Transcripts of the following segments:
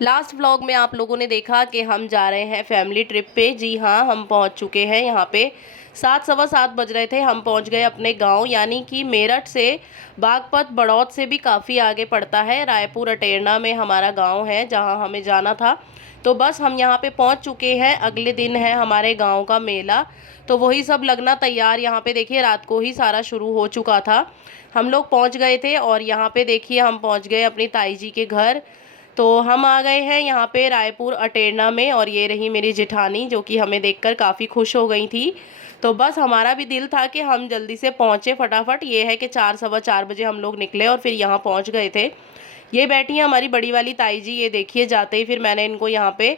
Last vlog में आप लोगों ने देखा कि हम जा रहे हैं फैमिली ट्रिप पे। जी हाँ, हम पहुंच चुके हैं यहाँ पे। 7 सवा 7 बज रहे थे, हम पहुंच गए अपने गांव, यानी कि मेरठ से बागपत बड़ौद से भी काफ़ी आगे पड़ता है। रायपुर अटेरना में हमारा गांव है जहां हमें जाना था। तो बस हम यहाँ पे पहुंच चुके हैं। अगले दिन है हमारे गाँव का मेला, तो वही सब लगना तैयार। यहाँ पे देखिए रात को ही सारा शुरू हो चुका था। हम लोग पहुँच गए थे और यहाँ पे देखिए हम पहुँच गए अपनी ताई जी के घर। तो हम आ गए हैं यहाँ पे रायपुर अटेरना में, और ये रही मेरी जेठानी जो कि हमें देखकर काफ़ी खुश हो गई थी। तो बस हमारा भी दिल था कि हम जल्दी से पहुँचे फटाफट। ये है कि 4 सवा 4 बजे हम लोग निकले और फिर यहाँ पहुँच गए थे। ये बैठी हैं हमारी बड़ी वाली ताई जी, ये देखिए जाते ही फिर मैंने इनको यहाँ पे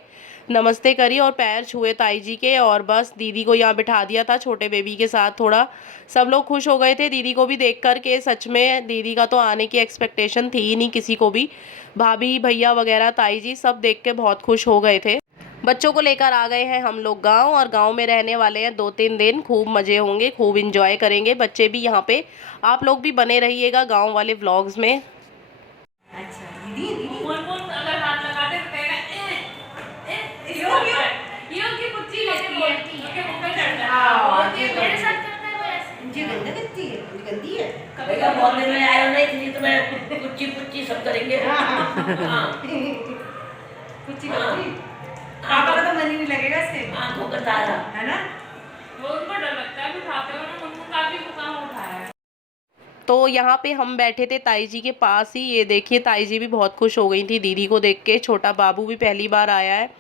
नमस्ते करी और पैर छुए ताई जी के, और बस दीदी को यहाँ बिठा दिया था छोटे बेबी के साथ। थोड़ा सब लोग खुश हो गए थे दीदी को भी देख कर के। सच में दीदी का तो आने की एक्सपेक्टेशन थी ही नहीं किसी को भी। भाभी भैया वगैरह ताई जी सब देख के बहुत खुश हो गए थे। बच्चों को लेकर आ गए हैं हम लोग गांव, और गांव में रहने वाले हैं 2-3 दिन। खूब मज़े होंगे, खूब इंजॉय करेंगे बच्चे भी यहाँ पे। आप लोग भी बने रहिएगा गांव वाले व्लॉग्स में। अच्छा दीदी दीदी बोल बोल अगर हाथ लगा दे तो कहेगा यो की कुत्ती लेती है उसके मुंह पे चढ़ जाता है। और ये मेरे साथ करता है वैसे। जी गंदा करती है, गंदी है। कभी का बहुत दिन में आए हो नहीं, इसलिए तो मैं कुच्ची पुच्ची सब करेंगे। हाँ कुत्ती करती पापा का तो मन ही नहीं लगेगा इससे। हाँ वो करता है ना। वो उनको डर लगता है बिठाते हो ना, उनको काफी जुकाम उठाया है। तो यहाँ पे हम बैठे थे ताई जी के पास ही। ये देखिए ताई जी भी बहुत खुश हो गई थी दीदी को देख के। छोटा बाबू भी पहली बार आया है।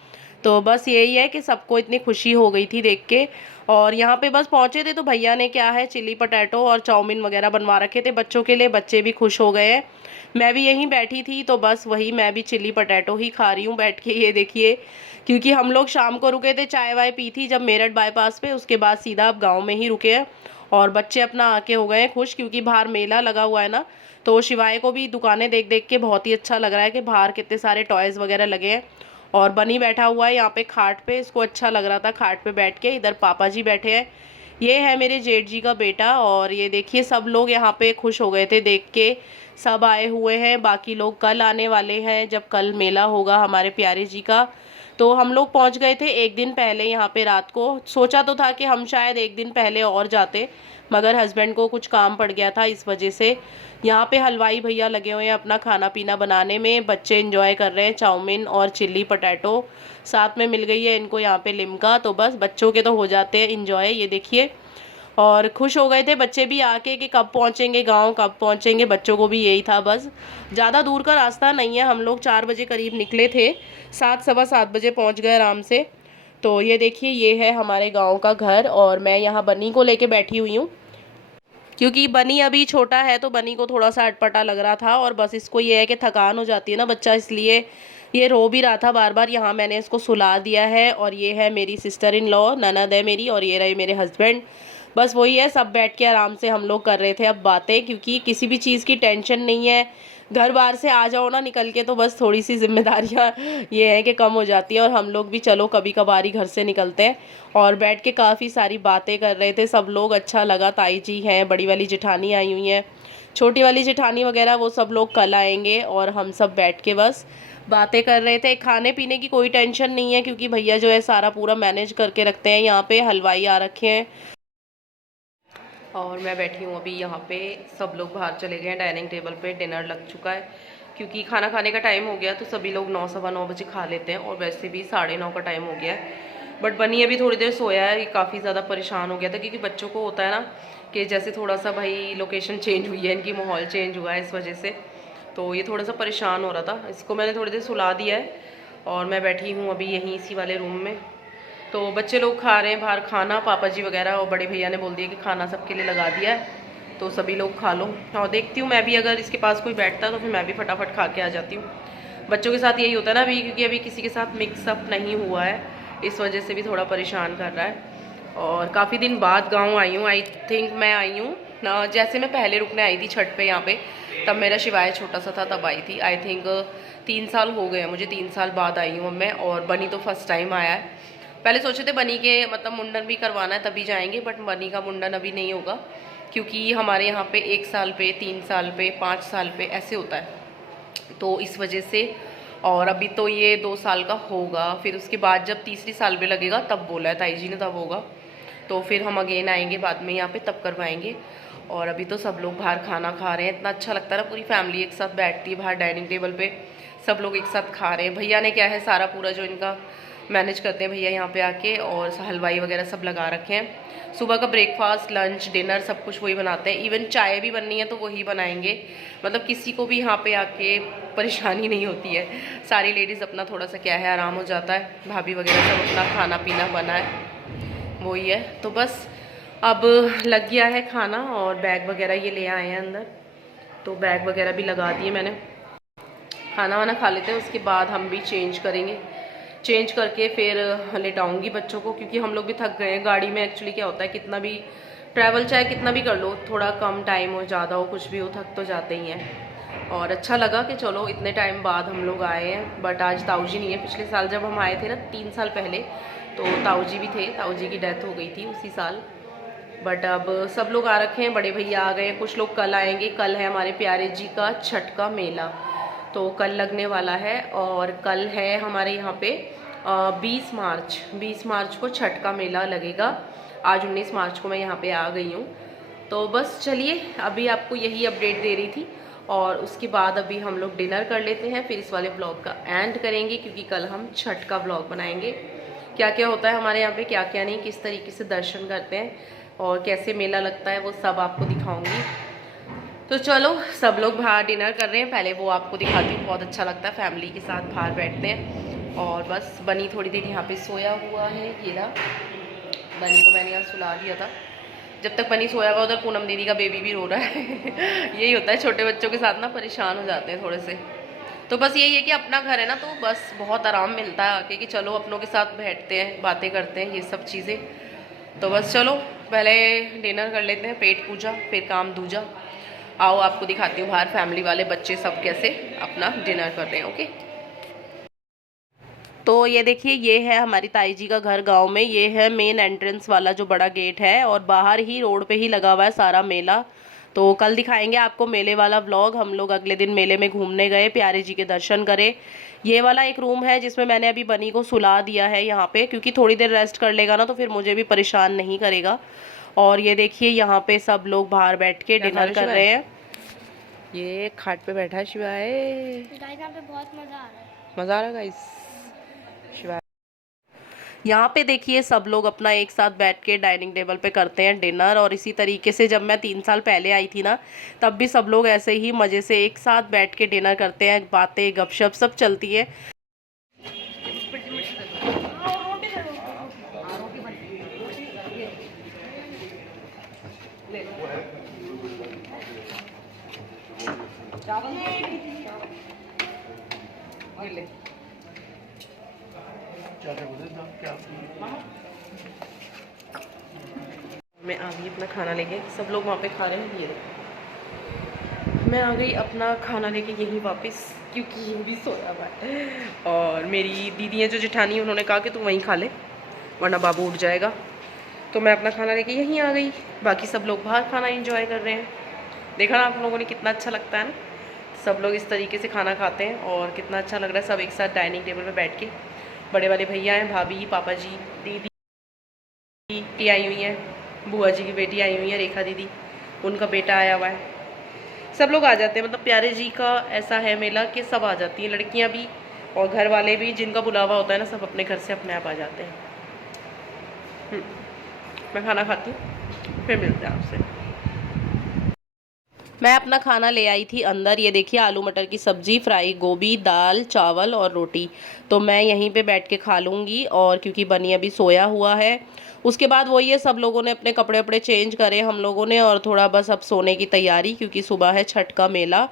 तो बस यही है कि सबको इतनी खुशी हो गई थी देख के। और यहाँ पे बस पहुँचे थे तो भैया ने क्या है चिली पटैटो और चाउमीन वगैरह बनवा रखे थे बच्चों के लिए। बच्चे भी खुश हो गए हैं। मैं भी यहीं बैठी थी तो बस वही मैं भी चिली पटैटो ही खा रही हूँ बैठ के। ये देखिए, क्योंकि हम लोग शाम को रुके थे, चाय वाय पी थी जब मेरठ बाईपास पे, उसके बाद सीधा अब गाँव में ही रुके हैं। और बच्चे अपना आके हो गए हैं खुश, क्योंकि बाहर मेला लगा हुआ है ना। तो शिवाय को भी दुकानें देख देख के बहुत ही अच्छा लग रहा है कि बाहर कितने सारे टॉयज़ वगैरह लगे हैं। और बनी बैठा हुआ है यहाँ पे खाट पे, इसको अच्छा लग रहा था खाट पे बैठ के। इधर पापा जी बैठे हैं। ये है मेरे जेठ जी का बेटा। और ये देखिए सब लोग यहाँ पे खुश हो गए थे देख के। सब आए हुए हैं, बाकी लोग कल आने वाले हैं जब कल मेला होगा हमारे प्यारे जी का। तो हम लोग पहुंच गए थे एक दिन पहले यहाँ पे रात को। सोचा तो था कि हम शायद एक दिन पहले और जाते, मगर हस्बैंड को कुछ काम पड़ गया था इस वजह से। यहाँ पे हलवाई भैया लगे हुए हैं अपना खाना पीना बनाने में। बच्चे एंजॉय कर रहे हैं चाउमीन और चिल्ली पटैटो। साथ में मिल गई है इनको यहाँ पे लिम्का। तो बस बच्चों के तो हो जाते हैं इंजॉय, ये देखिए। और खुश हो गए थे बच्चे भी आके कि कब पहुँचेंगे गांव, कब पहुँचेंगे। बच्चों को भी यही था बस। ज़्यादा दूर का रास्ता नहीं है, हम लोग 4 बजे करीब निकले थे, 7 सवा 7 बजे पहुँच गए आराम से। तो ये देखिए ये है हमारे गांव का घर, और मैं यहाँ बनी को लेके बैठी हुई हूँ, क्योंकि बनी अभी छोटा है तो बनी को थोड़ा सा अटपटा लग रहा था। और बस इसको ये है कि थकान हो जाती है ना बच्चा, इसलिए ये रो भी रहा था बार बार। यहाँ मैंने इसको सुला दिया है। और ये है मेरी सिस्टर इन लॉ, ननद है मेरी, और ये रहे मेरे हस्बैंड। बस वही है, सब बैठ के आराम से हम लोग कर रहे थे अब बातें, क्योंकि किसी भी चीज़ की टेंशन नहीं है। घर बार से आ जाओ ना निकल के, तो बस थोड़ी सी जिम्मेदारियाँ ये है कि कम हो जाती हैं। और हम लोग भी चलो कभी कभार ही घर से निकलते हैं। और बैठ के काफ़ी सारी बातें कर रहे थे सब लोग, अच्छा लगा। ताई जी हैं, बड़ी वाली जेठानी आई हुई हैं, छोटी वाली जेठानी वगैरह वो सब लोग कल आएंगे। और हम सब बैठ के बस बातें कर रहे थे। खाने पीने की कोई टेंशन नहीं है, क्योंकि भैया जो है सारा पूरा मैनेज करके रखते हैं। यहाँ पे हलवाई आ रखे हैं। और मैं बैठी हूँ अभी यहाँ पे। सब लोग बाहर चले गए हैं, डाइनिंग टेबल पे डिनर लग चुका है, क्योंकि खाना खाने का टाइम हो गया तो सभी लोग 9 सवा 9 बजे खा लेते हैं। और वैसे भी 9:30 का टाइम हो गया है। बट बनी अभी थोड़ी देर सोया है, काफ़ी ज़्यादा परेशान हो गया था, क्योंकि बच्चों को होता है ना कि जैसे थोड़ा सा भाई लोकेशन चेंज हुई है, इनकी माहौल चेंज हुआ है, इस वजह से तो ये थोड़ा सा परेशान हो रहा था। इसको मैंने थोड़ी देर सुला दिया है और मैं बैठी हूँ अभी यहीं इसी वाले रूम में। तो बच्चे लोग खा रहे हैं बाहर खाना, पापा जी वगैरह, और बड़े भैया ने बोल दिया कि खाना सबके लिए लगा दिया है, तो सभी लोग खा लो। और देखती हूँ मैं भी, अगर इसके पास कोई बैठता तो फिर मैं भी फटाफट खा के आ जाती हूँ। बच्चों के साथ यही होता है ना अभी, क्योंकि अभी किसी के साथ मिक्सअप नहीं हुआ है, इस वजह से भी थोड़ा परेशान कर रहा है। और काफ़ी दिन बाद गाँव आई हूँ। आई थिंक मैं आई हूँ ना, जैसे मैं पहले रुकने आई थी छठ पे यहाँ पे, तब मेरा शिवाय छोटा सा था तब आई थी। आई थिंक 3 साल हो गए मुझे, 3 साल बाद आई हूँ मैं। और बनी तो फर्स्ट टाइम आया है। पहले सोचे थे बनी के मतलब मुंडन भी करवाना है तभी जाएंगे, बट बनी का मुंडन अभी नहीं होगा, क्योंकि हमारे यहाँ पे 1 साल पे, 3 साल पे, 5 साल पे ऐसे होता है, तो इस वजह से। और अभी तो ये 2 साल का होगा, फिर उसके बाद जब तीसरी साल में लगेगा तब बोला है ताई जी ने, तब होगा। तो फिर हम अगेन आएंगे बाद में यहाँ पे, तब करवाएंगे। और अभी तो सब लोग बाहर खाना खा रहे हैं, इतना अच्छा लगता है ना, पूरी फैमिली एक साथ बैठती है बाहर डाइनिंग टेबल पे, सब लोग एक साथ खा रहे हैं। भैया ने क्या है सारा पूरा जो इनका मैनेज करते हैं भैया यहाँ पे आके, और हलवाई वगैरह सब लगा रखे हैं। सुबह का ब्रेकफास्ट, लंच, डिनर सब कुछ वही बनाते हैं। इवन चाय भी बननी है तो वही बनाएंगे, मतलब किसी को भी यहाँ पे आके परेशानी नहीं होती है। सारी लेडीज़ अपना थोड़ा सा क्या है आराम हो जाता है, भाभी वगैरह सब अपना खाना पीना बना है वही है। तो बस अब लग गया है खाना, और बैग वगैरह ये ले आए हैं अंदर, तो बैग वगैरह भी लगा दिए मैंने। खाना वाना खा लेते हैं, उसके बाद हम भी चेंज करेंगे, चेंज करके फिर लेटाऊंगी बच्चों को, क्योंकि हम लोग भी थक गए हैं। गाड़ी में एक्चुअली क्या होता है, कितना भी ट्रैवल चाहे कितना भी कर लो, थोड़ा कम टाइम हो ज़्यादा हो कुछ भी हो, थक तो जाते ही हैं। और अच्छा लगा कि चलो इतने टाइम बाद हम लोग आए हैं। बट आज ताऊ जी नहीं है। पिछले साल जब हम आए थे ना 3 साल पहले, तो ताऊ जी भी थे, ताऊ जी की डेथ हो गई थी उसी साल। बट अब सब लोग आ रखे हैं, बड़े भैया आ गए, कुछ लोग कल आएंगे। कल है हमारे प्यारे जी का छठ का मेला, तो कल लगने वाला है। और कल है हमारे यहाँ पे 20 मार्च को छठ का मेला लगेगा। आज 19 मार्च को मैं यहाँ पे आ गई हूँ। तो बस चलिए, अभी आपको यही अपडेट दे रही थी, और उसके बाद अभी हम लोग डिनर कर लेते हैं, फिर इस वाले ब्लॉग का एंड करेंगे, क्योंकि कल हम छठ का ब्लॉग बनाएंगे। क्या क्या होता है हमारे यहाँ पे, क्या क्या नहीं, किस तरीके से दर्शन करते हैं और कैसे मेला लगता है, वो सब आपको दिखाऊंगी। तो चलो, सब लोग बाहर डिनर कर रहे हैं, पहले वो आपको दिखाती हूँ। बहुत अच्छा लगता है, फैमिली के साथ बाहर बैठते हैं। और बस बनी थोड़ी देर यहाँ पे सोया हुआ है, ये रहा। बनी को मैंने यहाँ सुला दिया था। जब तक बनी सोया हुआ, उधर पूनम दीदी का बेबी भी रो रहा है यही होता है, छोटे बच्चों के साथ ना परेशान हो जाते हैं थोड़े से। तो बस यही है कि अपना घर है ना, तो बस बहुत आराम मिलता है आके, कि चलो अपनों के साथ बैठते हैं, बातें करते हैं, ये सब चीज़ें। तो बस चलो, पहले डिनर कर लेते हैं, पेट पूजा फिर काम दूजा। आओ आपको दिखाती हूँ बाहर फैमिली वाले बच्चे सब कैसे अपना डिनर कर रहे हैं। ओके, तो ये देखिए, ये है हमारी ताई जी का घर गांव में। ये है मेन एंट्रेंस वाला जो बड़ा गेट है, और बाहर ही रोड पे ही लगा हुआ है सारा मेला। तो कल दिखाएंगे आपको मेले वाला व्लॉग। हम लोग अगले दिन मेले में घूमने गए, प्यारे जी के दर्शन करे। ये वाला एक रूम है जिसमें मैंने अभी बनी को सुला दिया है यहाँ पे, क्योंकि थोड़ी देर रेस्ट कर लेगा ना तो फिर मुझे भी परेशान नहीं करेगा। और ये देखिए, यहाँ पे सब लोग बाहर बैठ के डिनर कर रहे हैं। ये खाट पे बैठा है शिवाय, यहाँ पे बहुत मजा आ रहा है। मजा आ रहा है गाइस। यहाँ पे देखिए, सब लोग अपना एक साथ बैठ के डाइनिंग टेबल पे करते हैं डिनर। और इसी तरीके से जब मैं 3 साल पहले आई थी ना, तब भी सब लोग ऐसे ही मज़े से एक साथ बैठ के डिनर करते हैं, बातें गपशप सब चलती है। मैं आ गई अपना खाना लेके, सब लोग वहाँ पे खा रहे हैं। ये देखो, मैं आ गई अपना खाना लेके यहीं वापस, क्योंकि ये भी सोया हुआ है। और मेरी दीदी है जो जेठानी, उन्होंने कहा कि तू वहीं खा ले वरना बाबू उठ जाएगा। तो मैं अपना खाना लेके यहीं आ गई। बाकी सब लोग बाहर खाना एंजॉय कर रहे हैं। देखा ना आप लोगों ने, कितना अच्छा लगता है ना, सब लोग इस तरीके से खाना खाते हैं, और कितना अच्छा लग रहा है सब एक साथ डाइनिंग टेबल पर बैठ के। बड़े वाले भैया हैं, भाभी, पापा जी, दीदी आई हुई हैं, बुआ जी की बेटी आई हुई है रेखा दीदी, उनका बेटा आया हुआ है। सब लोग आ जाते हैं, मतलब प्यारे जी का ऐसा है मेला कि सब आ जाती हैं, लड़कियां भी और घर वाले भी, जिनका बुलावा होता है ना, सब अपने घर से अपने आप आ जाते हैं। मैं खाना खाती हूँ, फिर मिलते हैं आपसे। मैं अपना खाना ले आई थी अंदर। ये देखिए, आलू मटर की सब्ज़ी, फ्राई गोभी, दाल, चावल और रोटी। तो मैं यहीं पे बैठ के खा लूँगी, और क्योंकि बनी अभी सोया हुआ है। उसके बाद वही है, सब लोगों ने अपने कपड़े वपड़े चेंज करे हम लोगों ने, और थोड़ा बस अब सोने की तैयारी, क्योंकि सुबह है छठ का मेला।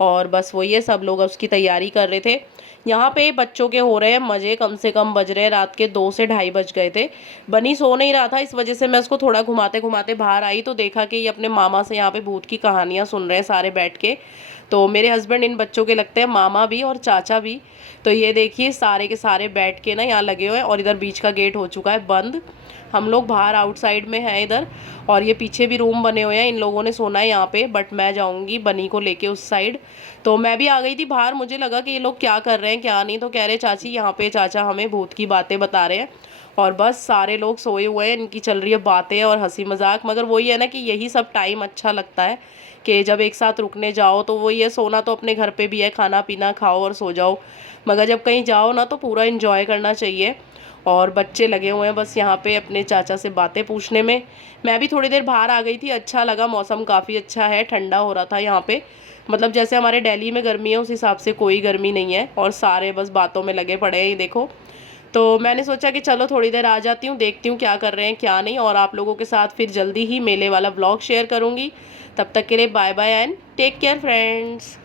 और बस वही है, सब लोग उसकी तैयारी कर रहे थे। यहाँ पे बच्चों के हो रहे हैं मज़े, कम से कम बज रहे हैं रात के 2 से ढाई बज गए थे। बनी सो नहीं रहा था, इस वजह से मैं उसको थोड़ा घुमाते घुमाते बाहर आई, तो देखा कि ये अपने मामा से यहाँ पे भूत की कहानियाँ सुन रहे हैं सारे बैठ के। तो मेरे हस्बैंड इन बच्चों के लगते हैं मामा भी और चाचा भी। तो ये देखिए, सारे के सारे बैठ के ना यहाँ लगे हुए हैं, और इधर बीच का गेट हो चुका है बंद। हम लोग बाहर आउटसाइड में हैं इधर, और ये पीछे भी रूम बने हुए हैं, इन लोगों ने सोना है यहाँ पे। बट मैं जाऊँगी बनी को लेके उस साइड। तो मैं भी आ गई थी बाहर, मुझे लगा कि ये लोग क्या कर रहे हैं। रहे हैं क्या नहीं। तो कह रहे चाची यहाँ पे चाचा हमें भूत की बातें बता रहे हैं, और बस सारे लोग सोए हुए हैं, इनकी चल रही है बातें और हंसी मजाक। मगर वही है ना कि यही सब टाइम अच्छा लगता है कि जब एक साथ रुकने जाओ तो वही है, सोना तो अपने घर पे भी है, खाना पीना खाओ और सो जाओ, मगर जब कहीं जाओ ना तो पूरा इंजॉय करना चाहिए। और बच्चे लगे हुए हैं बस यहाँ पे अपने चाचा से बातें पूछने में। मैं भी थोड़ी देर बाहर आ गई थी, अच्छा लगा, मौसम काफ़ी अच्छा है, ठंडा हो रहा था यहाँ पे। मतलब जैसे हमारे दिल्ली में गर्मी है उस हिसाब से कोई गर्मी नहीं है, और सारे बस बातों में लगे पड़े हैं, ये देखो। तो मैंने सोचा कि चलो थोड़ी देर आ जाती हूँ, देखती हूँ क्या कर रहे हैं क्या नहीं, और आप लोगों के साथ फिर जल्दी ही मेले वाला ब्लॉग शेयर करूँगी। तब तक के लिए bye bye and take care friends.